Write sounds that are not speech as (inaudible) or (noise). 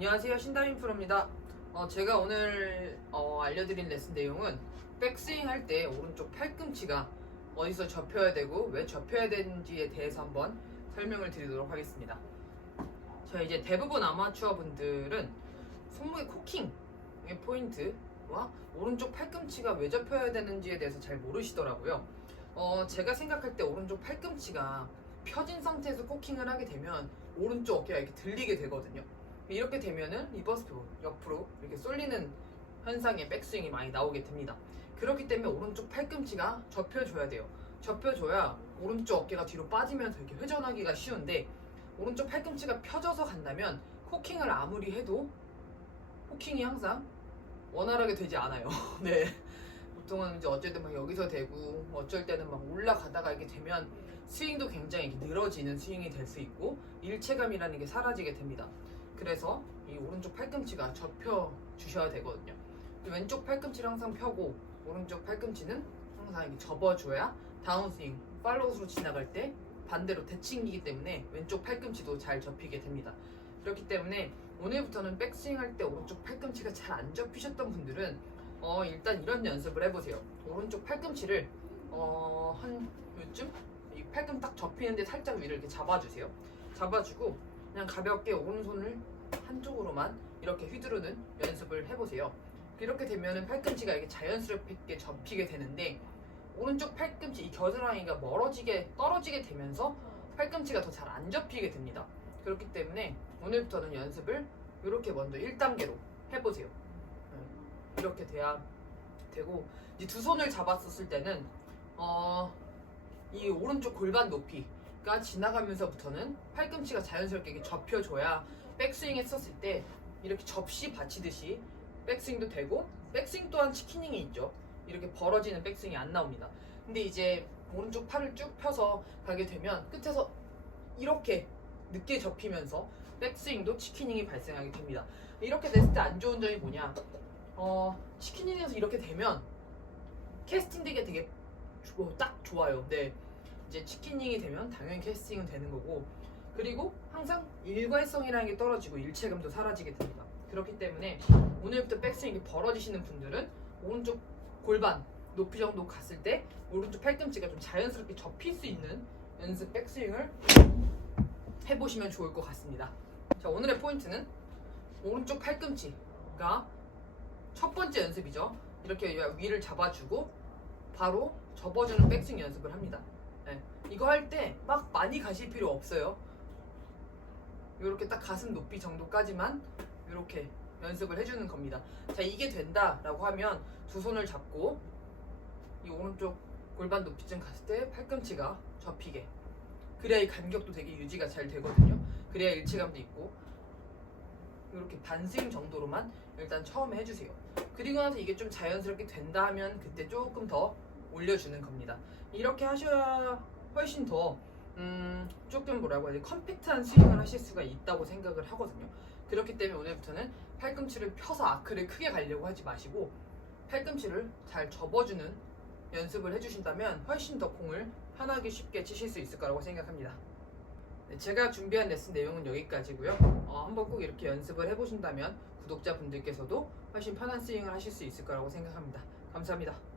안녕하세요 신다민 프로입니다. 어, 제가 오늘 어, 알려드린 레슨 내용은 백스윙 할 때 오른쪽 팔꿈치가 어디서 접혀야 되고 왜 접혀야 되는지에 대해서 한번 설명을 드리도록 하겠습니다. 자 이제 대부분 아마추어 분들은 손목의 코킹의 포인트와 오른쪽 팔꿈치가 왜 접혀야 되는지에 대해서 잘 모르시더라고요. 어, 제가 생각할 때 오른쪽 팔꿈치가 펴진 상태에서 코킹을 하게 되면 오른쪽 어깨가 이렇게 들리게 되거든요. 이렇게 되면은 리버스 표 옆으로 이렇게 쏠리는 현상의 백스윙이 많이 나오게 됩니다. 그렇기 때문에 오른쪽 팔꿈치가 접혀줘야 돼요. 접혀줘야 오른쪽 어깨가 뒤로 빠지면서 이렇게 회전하기가 쉬운데 오른쪽 팔꿈치가 펴져서 간다면 코킹을 아무리 해도 코킹이 항상 원활하게 되지 않아요. (laughs) 네. 보통은 이제 어쨌든 막 여기서 되고 어쩔 때는 막 올라가다가 이렇게 되면 스윙도 굉장히 늘어지는 스윙이 될 수 있고 일체감이라는 게 사라지게 됩니다. 그래서 이 오른쪽 팔꿈치가 접혀 주셔야 되거든요. 왼쪽 팔꿈치를 항상 펴고 오른쪽 팔꿈치는 항상 접어줘야 다운스윙, 팔로우스로 지나갈 때 반대로 대칭이기 때문에 왼쪽 팔꿈치도 잘 접히게 됩니다. 그렇기 때문에 오늘부터는 백스윙 할 때 오른쪽 팔꿈치가 잘 안 접히셨던 분들은 어, 일단 이런 연습을 해보세요. 오른쪽 팔꿈치를 어, 한 요쯤 이 팔꿈 딱 접히는데 살짝 위를 이렇게 잡아주세요. 잡아주고 그냥 가볍게 오른손을 한쪽으로만 이렇게 휘두르는 연습을 해보세요. 이렇게 되면은 팔꿈치가 이게 자연스럽게 접히게 되는데 오른쪽 팔꿈치 이 겨드랑이가 멀어지게 떨어지게 되면서 팔꿈치가 더 잘 안 접히게 됩니다. 그렇기 때문에 오늘부터는 연습을 이렇게 먼저 1단계로 해보세요. 네, 이렇게 돼야 되고 이제 두 손을 잡았었을 때는 어, 이 오른쪽 골반 높이 가 지나가면서부터는 팔꿈치가 자연스럽게 접혀줘야 백스윙 했었을 때 이렇게 접시 받치듯이 백스윙도 되고 백스윙 또한 치키닝이 있죠. 이렇게 벌어지는 백스윙이 안 나옵니다. 근데 이제 오른쪽 팔을 쭉 펴서 가게 되면 끝에서 이렇게 늦게 접히면서 백스윙도 치키닝이 발생하게 됩니다. 이렇게 됐을 때 안 좋은 점이 뭐냐? 어, 치키닝에서 이렇게 되면 캐스팅 되게 딱 좋아요. 네. 이제 치키닝이 되면 당연히 캐스팅은 되는 거고 그리고 항상 일괄성이라는 게 떨어지고 일체감도 사라지게 됩니다. 그렇기 때문에 오늘부터 백스윙이 벌어지시는 분들은 오른쪽 골반 높이 정도 갔을 때 오른쪽 팔꿈치가 좀 자연스럽게 접힐 수 있는 연습 백스윙을 해보시면 좋을 것 같습니다. 자 오늘의 포인트는 오른쪽 팔꿈치가 첫 번째 연습이죠. 이렇게 위를 잡아주고 바로 접어주는 백스윙 연습을 합니다. 네. 이거 할 때 막 많이 가실 필요 없어요. 이렇게 딱 가슴 높이 정도까지만 이렇게 연습을 해주는 겁니다. 자 이게 된다라고 하면 두 손을 잡고 이 오른쪽 골반 높이쯤 갔을 때 팔꿈치가 접히게 그래야 이 간격도 되게 유지가 잘 되거든요. 그래야 일체감도 있고 이렇게 반스윙 정도로만 일단 처음에 해주세요. 그리고 나서 이게 좀 자연스럽게 된다 하면 그때 조금 더 올려주는 겁니다. 이렇게 하셔야 훨씬 더 음, 조금 뭐라고 해야 돼 컴팩트한 스윙을 하실 수가 있다고 생각을 하거든요. 그렇기 때문에 오늘부터는 팔꿈치를 펴서 아크를 크게 가려고 하지 마시고 팔꿈치를 잘 접어주는 연습을 해주신다면 훨씬 더 공을 편하게 쉽게 치실 수 있을 거라고 생각합니다. 네, 제가 준비한 레슨 내용은 여기까지고요. 어, 한번 꼭 이렇게 연습을 해보신다면 구독자분들께서도 훨씬 편한 스윙을 하실 수 있을 거라고 생각합니다. 감사합니다.